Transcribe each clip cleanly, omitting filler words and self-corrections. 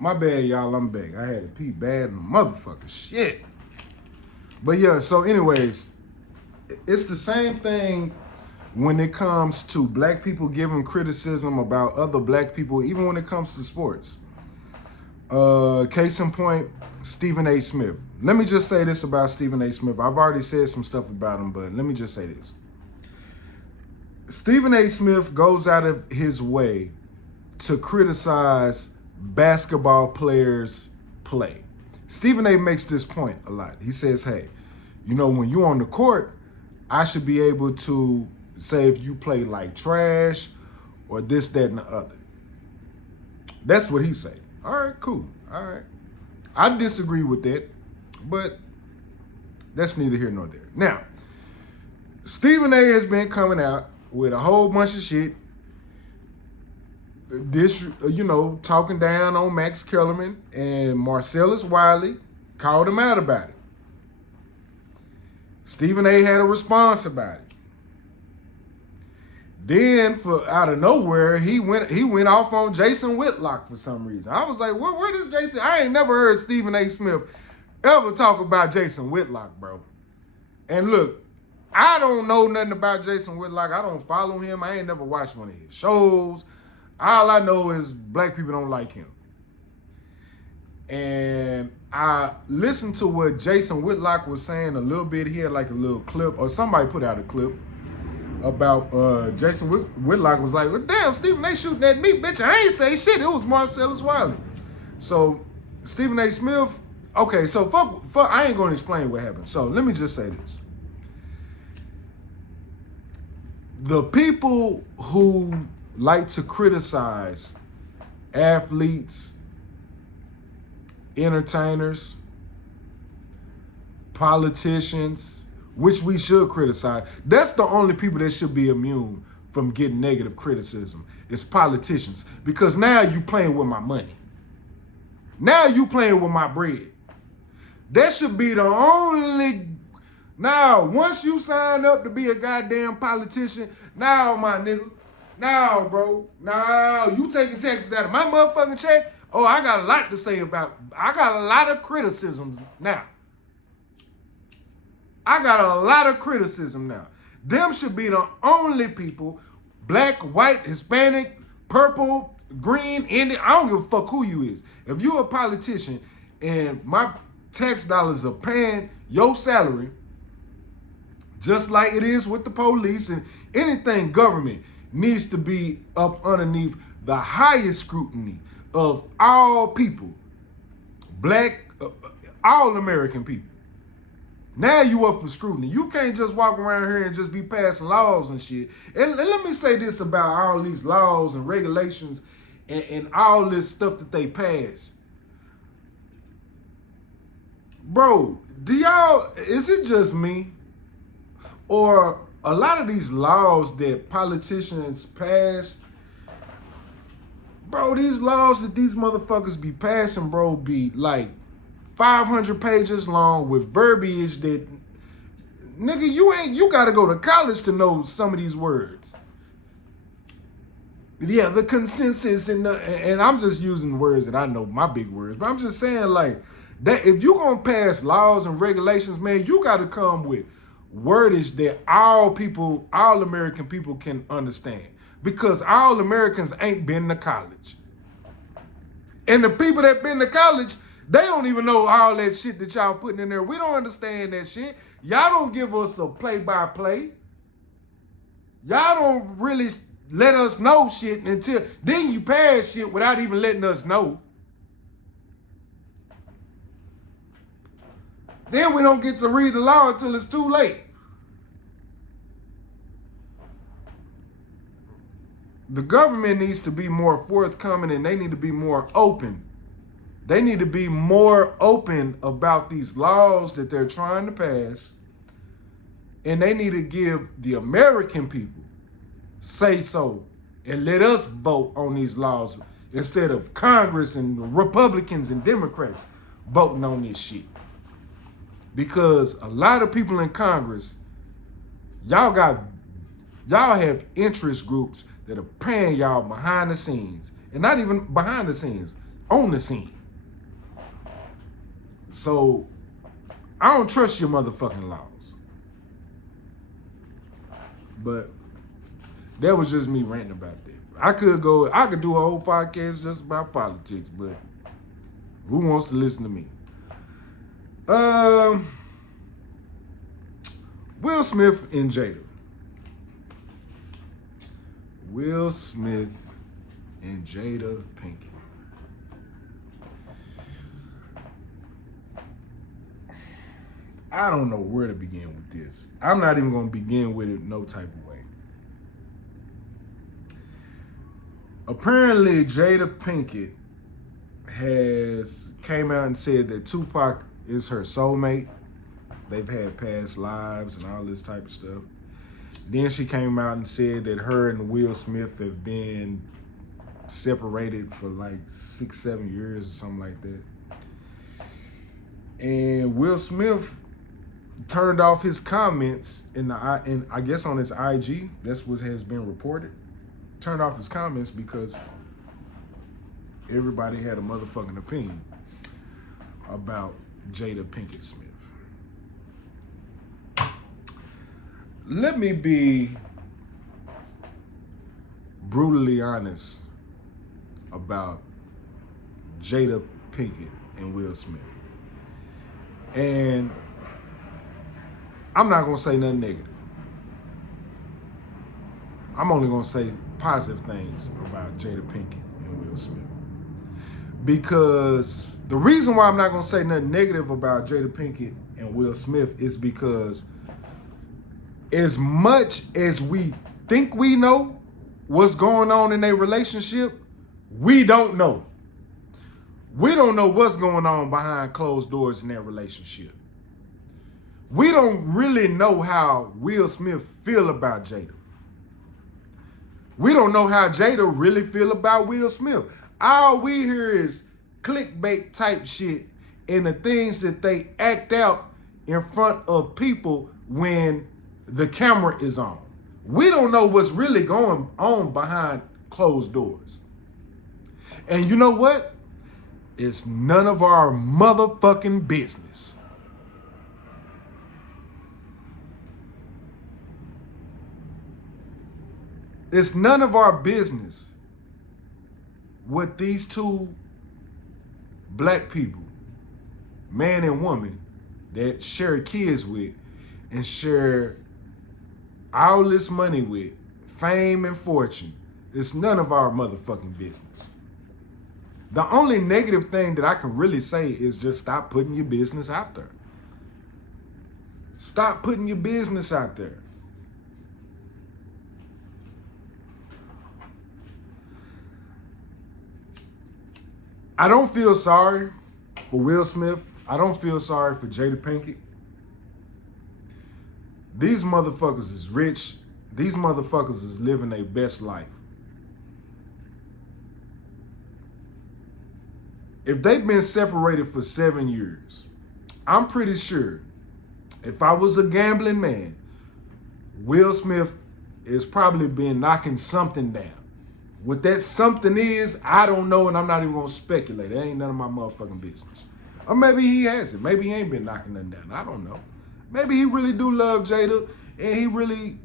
My bad, y'all. I'm back. I had to pee bad in the motherfucker. Shit. But yeah, so anyways, it's the same thing when it comes to black people giving criticism about other black people, even when it comes to sports. Case in point, Stephen A. Smith. Let me just say this about Stephen A. Smith. I've already said some stuff about him, but let me just say this. Stephen A. Smith goes out of his way to criticize basketball players' play. Stephen A. makes this point a lot. He says, hey, you know, when you're on the court, I should be able to say if you play like trash or this, that, and the other. That's what he say. All right, cool. All right. I disagree with that, but that's neither here nor there. Now, Stephen A. has been coming out with a whole bunch of shit, talking down on Max Kellerman, and Marcellus Wiley called him out about it. Stephen A. had a response about it. Then, out of nowhere, he went off on Jason Whitlock for some reason. I was like, where does Jason? I ain't never heard Stephen A. Smith ever talk about Jason Whitlock, bro. And look, I don't know nothing about Jason Whitlock. I don't follow him. I ain't never watched one of his shows. All I know is black people don't like him. And I listened to what Jason Whitlock was saying a little bit. He had like a little clip, or somebody put out a clip about Jason Whitlock was like, well, damn, Stephen A. shooting at me, bitch. I ain't say shit. It was Marcellus Wiley. So Stephen A. Smith, okay, so fuck, I ain't going to explain what happened. So let me just say this. The people who like to criticize athletes, entertainers, politicians, which we should criticize, that's the only people that should be immune from getting negative criticism. It's politicians. Because now you playing with my money. Now you playing with my bread. That should be the only... Now, once you sign up to be a goddamn politician, now, my nigga, now, bro, now, you taking taxes out of my motherfucking check? Oh, I got a lot to say about, I got a lot of criticisms now. I got a lot of criticism now. Them should be the only people, black, white, Hispanic, purple, green, Indian, I don't give a fuck who you is. If you're a politician and my tax dollars are paying your salary, just like it is with the police and anything government, needs to be up underneath the highest scrutiny of all people, black, all American people. Now you up for scrutiny. You can't just walk around here and just be passing laws and shit. And let me say this about all these laws and regulations and all this stuff that they pass. Bro, is it just me? Or a lot of these laws that politicians pass, bro, these laws that these motherfuckers be passing, bro, be like 500 pages long with verbiage that, nigga, you gotta go to college to know some of these words. Yeah, the consensus and I'm just using words that I know, my big words, but I'm just saying like that if you gonna pass laws and regulations, man, you gotta come with wordage that all American people can understand, because all Americans ain't been to college. And the people that been to college, they don't even know all that shit that y'all putting in there. We don't understand that shit. Y'all don't give us a play-by-play. Y'all don't really let us know shit until then you pass shit without even letting us know. Then we don't get to read the law until it's too late. The government needs to be more forthcoming and they need to be more open. They need to be more open about these laws that they're trying to pass. And they need to give the American people say so and let us vote on these laws instead of Congress and Republicans and Democrats voting on this shit. Because a lot of people in Congress, y'all have interest groups that are paying y'all behind the scenes. And not even behind the scenes, on the scene. So I don't trust your motherfucking laws. But that was just me ranting about that. I could do a whole podcast just about politics, but who wants to listen to me? Will Smith and Jada. Will Smith and Jada Pinkett. I don't know where to begin with this. I'm not even going to begin with it no type of way. Apparently, Jada Pinkett came out and said that Tupac is her soulmate. They've had past lives and all this type of stuff. Then she came out and said that her and Will Smith have been separated for like 6-7 years or something like that. And Will Smith turned off his comments in I guess on his IG. That's what has been reported. Turned off his comments because everybody had a motherfucking opinion about Jada Pinkett Smith. Let me be brutally honest about Jada Pinkett and Will Smith. And I'm not going to say nothing negative. I'm only going to say positive things about Jada Pinkett and Will Smith. Because the reason why I'm not going to say nothing negative about Jada Pinkett and Will Smith is because as much as we think we know what's going on in their relationship, we don't know. We don't know what's going on behind closed doors in their relationship. We don't really know how Will Smith feel about Jada. We don't know how Jada really feel about Will Smith. All we hear is clickbait type shit and the things that they act out in front of people when the camera is on. We don't know what's really going on behind closed doors. And you know what? It's none of our motherfucking business. It's none of our business what these two black people, man and woman, that share kids with and share all this money with, fame and fortune. It's none of our motherfucking business. The only negative thing that I can really say is just stop putting your business out there. Stop putting your business out there. I don't feel sorry for Will Smith. I don't feel sorry for Jada Pinkett. These motherfuckers is rich. These motherfuckers is living their best life. If they've been separated for 7 years, I'm pretty sure if I was a gambling man, Will Smith is probably been knocking something down. What that something is, I don't know, and I'm not even gonna speculate. It ain't none of my motherfucking business. Or maybe he hasn't. Maybe he ain't been knocking nothing down. I don't know. Maybe he really do love Jada, and he really,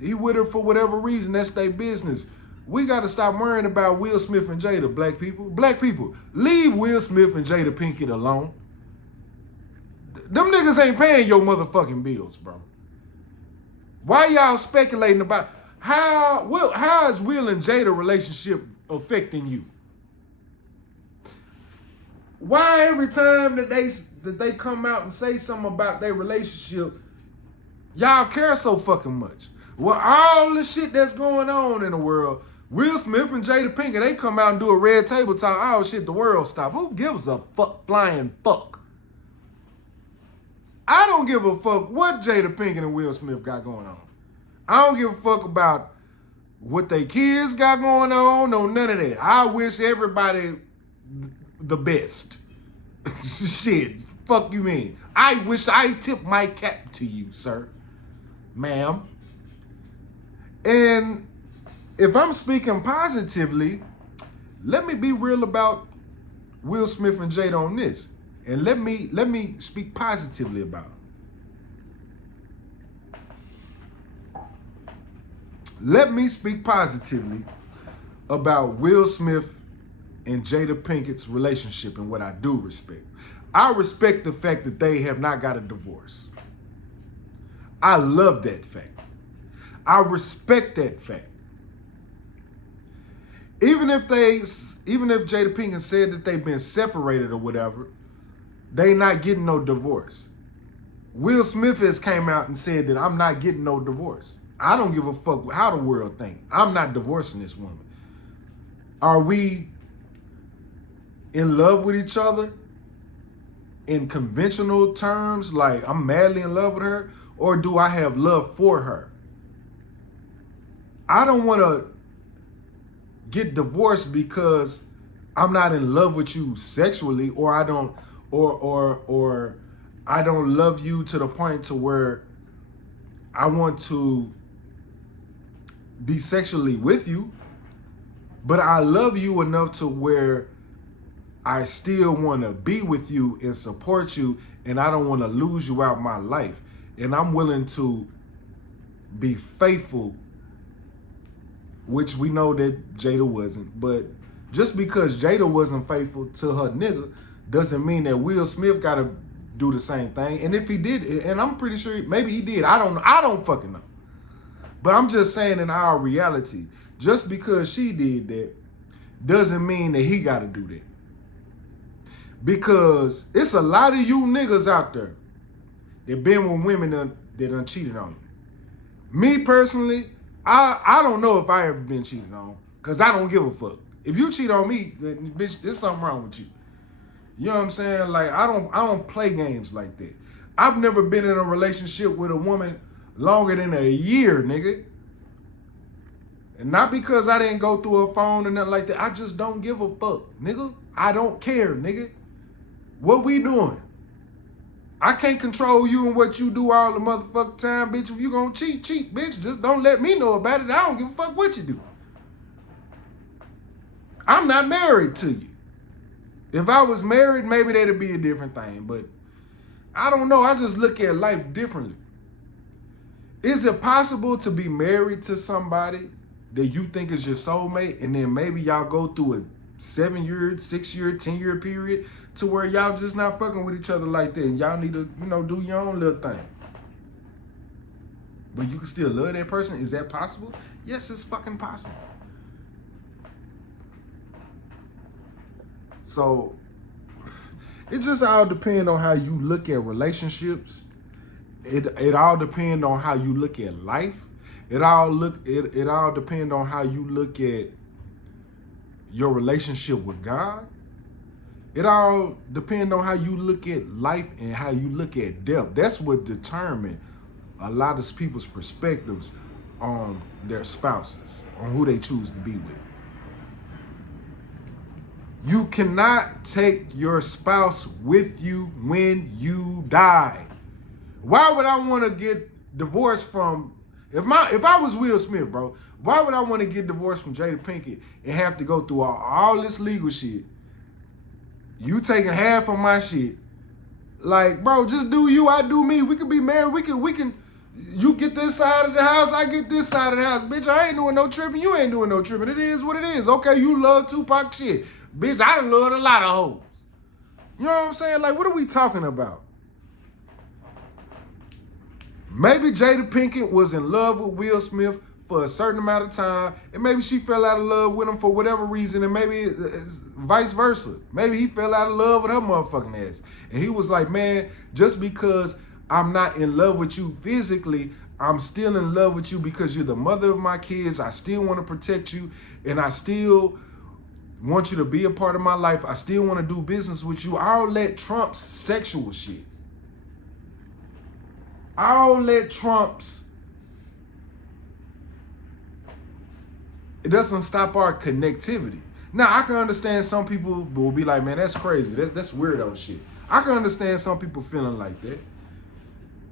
he with her for whatever reason. That's their business. We got to stop worrying about Will Smith and Jada, black people. Black people, leave Will Smith and Jada Pinkett alone. Them niggas ain't paying your motherfucking bills, bro. Why y'all speculating about how is Will and Jada relationship affecting you? Why every time that they come out and say something about their relationship, y'all care so fucking much? Well, all the shit that's going on in the world, Will Smith and Jada Pinkett, they come out and do a red table talk. Oh shit, the world stop. Who gives a flying fuck? I don't give a fuck what Jada Pinkett and Will Smith got going on. I don't give a fuck about what they kids got going on. No, none of that. I wish everybody the best. Shit, fuck you mean? I wish I tipped my cap to you, sir, ma'am. And if I'm speaking positively, let me be real about Will Smith and Jada on this. And let me speak positively about it. Let me speak positively about Will Smith and Jada Pinkett's relationship and what I do respect. I respect the fact that they have not got a divorce. I love that fact. I respect that fact. Even if Jada Pinkett said that they've been separated or whatever, they not getting no divorce. Will Smith has came out and said that I'm not getting no divorce. I don't give a fuck how the world think. I'm not divorcing this woman. Are we in love with each other in conventional terms, like I'm madly in love with her, or do I have love for her? I don't want to get divorced because I'm not in love with you sexually, or I don't love you to the point to where I want to be sexually with you, but I love you enough to where I still want to be with you and support you, and I don't want to lose you out my life. And I'm willing to be faithful, which we know that Jada wasn't. But just because Jada wasn't faithful to her nigga doesn't mean that Will Smith got to do the same thing. And if he did, and I'm pretty sure maybe he did, I don't fucking know. But I'm just saying, in our reality, just because she did that doesn't mean that he got to do that. Because it's a lot of you niggas out there that been with women that done cheated on you. Me personally, I don't know if I ever been cheated on, because I don't give a fuck. If you cheat on me, then, bitch, there's something wrong with you. You know what I'm saying? Like, I don't play games like that. I've never been in a relationship with a woman longer than a year, nigga. And not because I didn't go through a phone or nothing like that. I just don't give a fuck, nigga. I don't care, nigga. What we doing? I can't control you and what you do all the motherfucking time, bitch. If you gonna cheat, bitch. Just don't let me know about it. I don't give a fuck what you do. I'm not married to you. If I was married, maybe that'd be a different thing. But I don't know. I just look at life differently. Is it possible to be married to somebody that you think is your soulmate, and then maybe y'all go through a 7-year, 6-year, 10-year period to where y'all just not fucking with each other like that, and y'all need to, do your own little thing? But you can still love that person? Is that possible? Yes, it's fucking possible. So it just all depends on how you look at relationships. It all depends on how you look at life. It all depends on how you look at your relationship with God. It all depends on how you look at life and how you look at death. That's what determines a lot of people's perspectives on their spouses, on who they choose to be with. You cannot take your spouse with you when you die. Why would I want to get divorced from, if I was Will Smith, bro, why would I want to get divorced from Jada Pinkett and have to go through all this legal shit? You taking half of my shit. Like, bro, just do you, I do me. We can be married. We can, you get this side of the house, I get this side of the house. Bitch, I ain't doing no tripping. You ain't doing no tripping. It is what it is. Okay, you love Tupac shit. Bitch, I done loved a lot of hoes. You know what I'm saying? Like, what are we talking about? Maybe Jada Pinkett was in love with Will Smith for a certain amount of time, and maybe she fell out of love with him for whatever reason, and maybe it's vice versa. Maybe he fell out of love with her motherfucking ass. And he was like, man, just because I'm not in love with you physically, I'm still in love with you because you're the mother of my kids. I still want to protect you, and I still want you to be a part of my life. I still want to do business with you. I'll let Trump's sexual shit. I'll let Trump's. It doesn't stop our connectivity. Now, I can understand some people will be like, man, that's crazy. That's weirdo shit. I can understand some people feeling like that.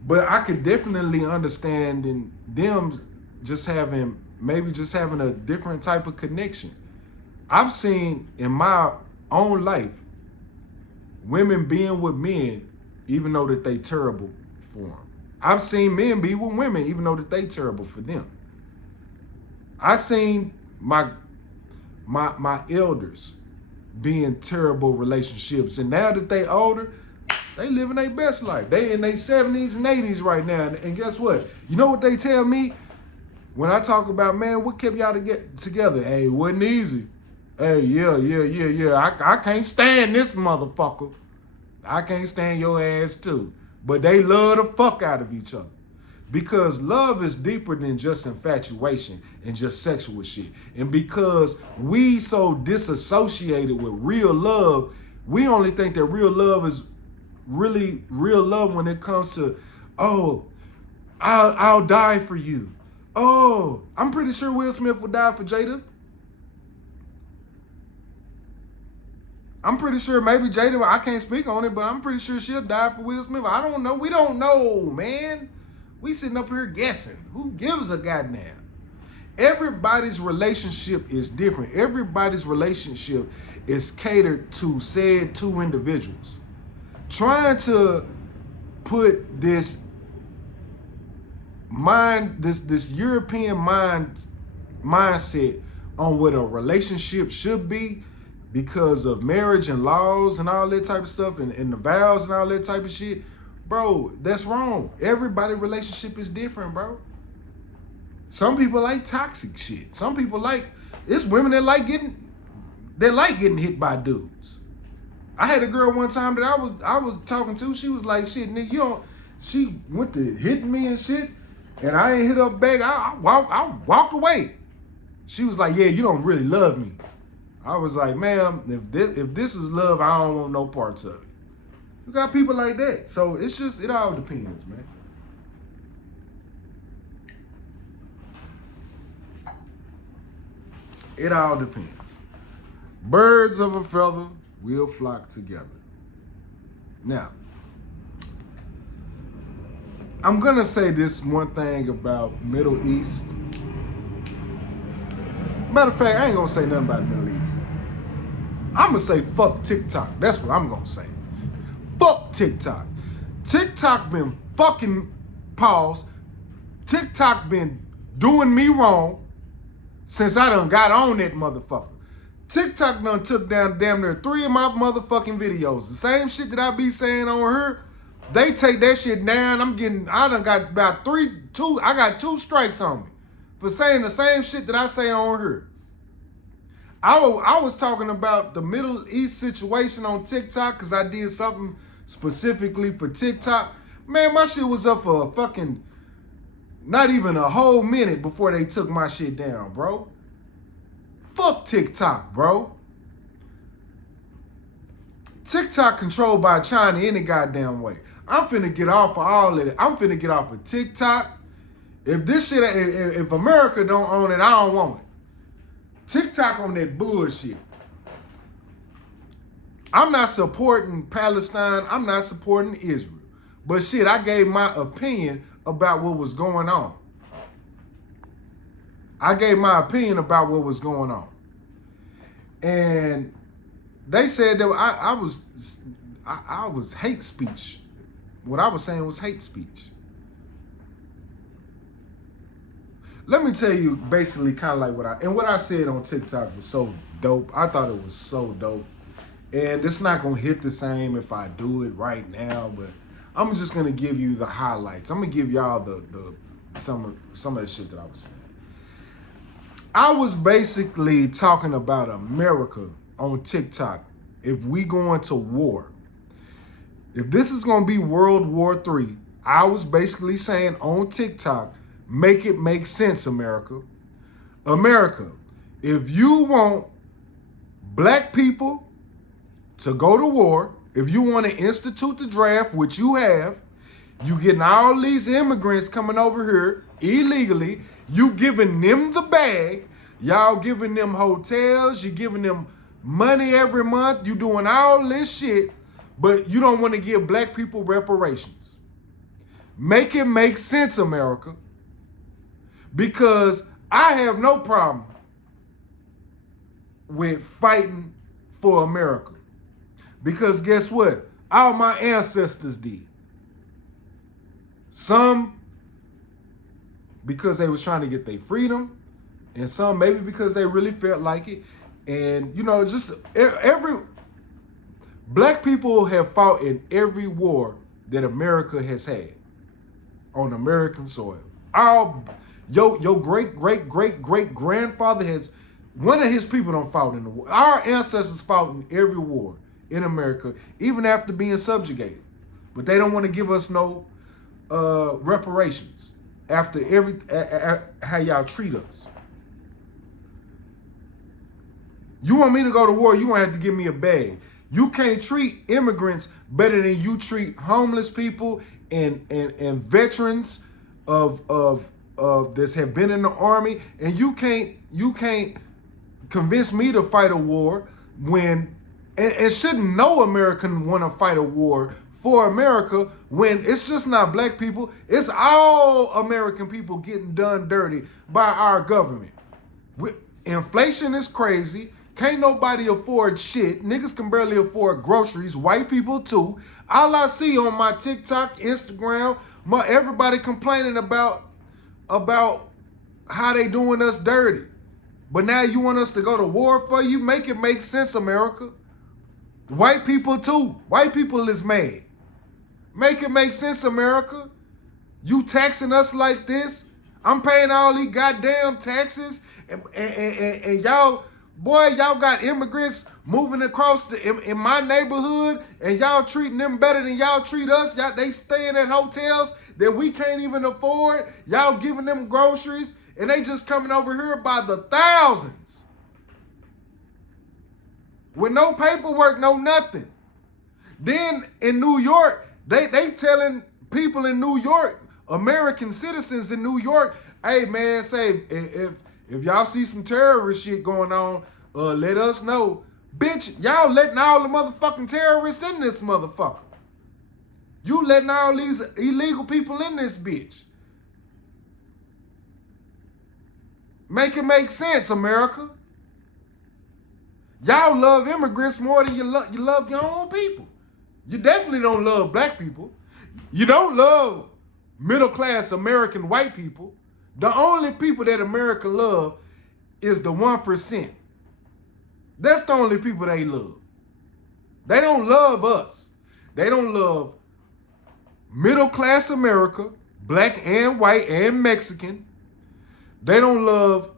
But I could definitely understand them just having a different type of connection. I've seen in my own life women being with men even though that they terrible for them. I've seen men be with women even though that they terrible for them. I seen my elders be in terrible relationships, and now that they older, they living their best life. They in their 70s and 80s right now, and guess what? You know what they tell me when I talk about, man, what kept y'all to get together? Hey, it wasn't easy. Hey, yeah. I can't stand this motherfucker. I can't stand your ass too. But they love the fuck out of each other. Because love is deeper than just infatuation and just sexual shit. And because we so disassociated with real love, we only think that real love is really real love when it comes to, oh, I'll die for you. Oh, I'm pretty sure Will Smith would die for Jada. I'm pretty sure maybe Jada, I can't speak on it, but I'm pretty sure she'll die for Will Smith. I don't know. We don't know, man. We sitting up here guessing. Who gives a goddamn? Everybody's relationship is different. Everybody's relationship is catered to said two individuals. Trying to put this European mindset on what a relationship should be because of marriage and laws and all that type of stuff and the vows and all that type of shit, bro, that's wrong. Everybody's relationship is different, bro. Some people like toxic shit. Some people like, it's women that like getting hit by dudes. I had a girl one time that I was talking to. She was like, shit, nigga, you don't. She went to hitting me and shit, and I ain't hit her back. I walked away. She was like, yeah, you don't really love me. I was like, ma'am, if this is love, I don't want no parts of it. You got people like that. So it's just, it all depends, man. It all depends. Birds of a feather will flock together. Now, I'm gonna say this one thing about Middle East. Matter of fact, I ain't gonna say nothing about the Middle East. I'm gonna say fuck TikTok. That's what I'm gonna say. Fuck TikTok. TikTok been fucking pause. TikTok been doing me wrong since I done got on that motherfucker. TikTok done took down damn near 3 of my motherfucking videos. The same shit that I be saying on her, they take that shit down. I done got about I got 2 strikes on me for saying the same shit that I say on her. I was talking about the Middle East situation on TikTok because I did something specifically for TikTok. Man, my shit was up for a fucking, not even a whole minute before they took my shit down, bro. Fuck TikTok, bro. TikTok controlled by China any goddamn way. I'm finna get off of all of it. I'm finna get off of TikTok. If this shit, if America don't own it, I don't want it. TikTok on that bullshit. I'm not supporting Palestine. I'm not supporting Israel. But shit, I gave my opinion about what was going on. I gave my opinion about what was going on. And they said that I was hate speech. What I was saying was hate speech. Let me tell you basically kind of like what I said on TikTok was so dope. I thought it was so dope. And it's not going to hit the same if I do it right now, but I'm just going to give you the highlights. I'm going to give y'all some of the shit that I was saying. I was basically talking about America on TikTok. If we go into war, if this is going to be World War III, I was basically saying on TikTok, make it make sense, America. America, if you want black people to go to war, if you want to institute the draft, which you have, you getting all these immigrants coming over here illegally, you giving them the bag, y'all giving them hotels, you giving them money every month, you doing all this shit, but you don't want to give black people reparations. Make it make sense, America. Because I have no problem with fighting for America. Because guess what? All my ancestors did. Some because they was trying to get their freedom, and some maybe because they really felt like it. And you know, just every black people have fought in every war that America has had on American soil. Your great grandfather has, one of his people don't fought in the war. Our ancestors fought in every war in America, even after being subjugated. But they don't want to give us no reparations after how y'all treat us. You want me to go to war, you gonna have to give me a bag. You can't treat immigrants better than you treat homeless people and veterans of this have been in the army. And you can't convince me to fight a war when and shouldn't no American want to fight a war for America when it's just not black people, it's all American people getting done dirty by our government. Inflation is crazy. Can't nobody afford shit. Niggas can barely afford groceries. White people too. All I see on my TikTok, Instagram, everybody complaining about how they doing us dirty. But now you want us to go to war for you? Make it make sense, America. White people too. White people is mad. Make it make sense, America. You taxing us like this? I'm paying all these goddamn taxes, and y'all, boy, y'all got immigrants moving across in my neighborhood, and y'all treating them better than y'all treat us. Y'all, they staying at hotels that we can't even afford. Y'all giving them groceries, and they just coming over here by the thousands with no paperwork, no nothing. Then in New York, they telling people in New York, American citizens in New York, hey man, say if y'all see some terrorist shit going on, let us know. Bitch, y'all letting all the motherfucking terrorists in this motherfucker. You letting all these illegal people in this bitch. Make it make sense, America. Y'all love immigrants more than you love your own people. You definitely don't love black people. You don't love middle-class American white people. The only people that America love is the 1%. That's the only people they love. They don't love us. They don't love middle-class America, black and white and Mexican. They don't love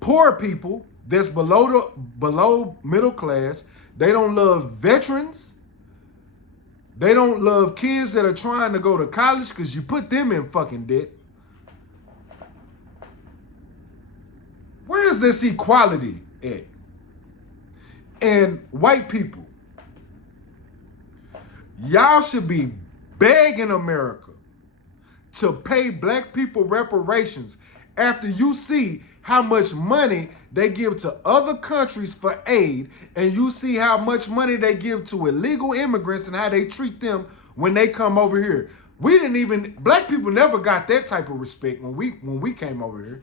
poor people that's below middle class. They don't love veterans. They don't love kids that are trying to go to college because you put them in fucking debt. Where is this equality at? And white people, y'all should be begging America to pay black people reparations after you see how much money they give to other countries for aid, and you see how much money they give to illegal immigrants and how they treat them when they come over here. Black people never got that type of respect when we came over here.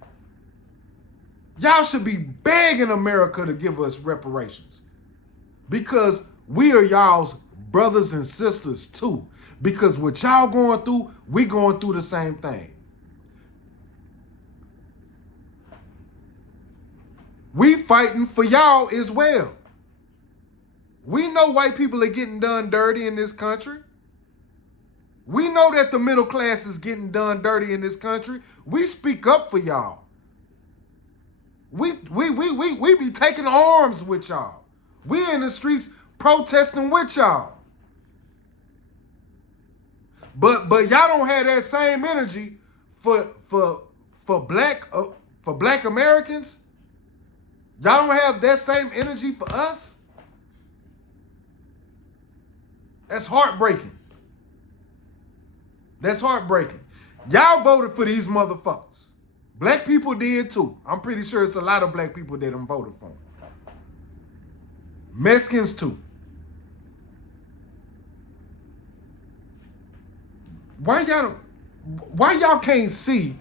Y'all should be begging America to give us reparations because we are y'all's brothers and sisters too. Because what y'all going through, we going through the same thing. We fighting for y'all as well. We know white people are getting done dirty in this country. We know that the middle class is getting done dirty in this country. We speak up for y'all. We be taking arms with y'all. We in the streets protesting with y'all. But y'all don't have that same energy for black Americans. Y'all don't have that same energy for us? That's heartbreaking. That's heartbreaking. Y'all voted for these motherfuckers. Black people did too. I'm pretty sure it's a lot of black people that done voted for them. Mexicans too. Why y'all can't see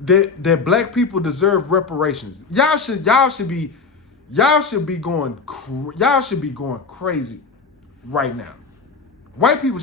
that black people deserve reparations. Y'all should be going crazy right now. White people